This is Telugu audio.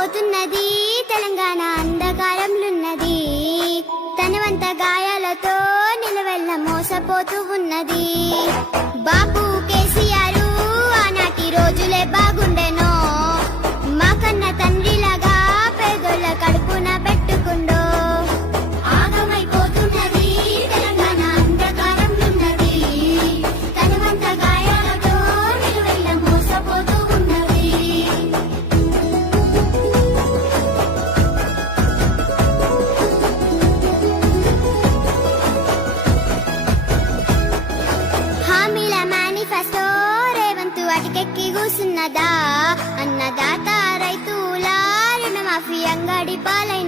పోతున్నది తెలంగాణ అంధకారంలున్నది, తనవంత గాయాలతో నిలవెల్ల మోసపోతూ ఉన్నది. బాపు కేసీఆర్ ఆనాటి రోజులే బాగుండెనో, మా కన్న తండ్రిలాగా పేదోళ్ళ కడుపున పెట్టుకుండో. ఆగమైపోతున్నది తెలంగాణ అంధకారంలున్నది, తనవంత గాయాలతో నిలవెల్ల మోసపోతూ ఉన్నది. హామీల మేనిఫెస్టో రేవంతు అటికెక్కి కూసున్నదా, అన్నదాత రైతుల రుణమాఫీ అంగడి పాలై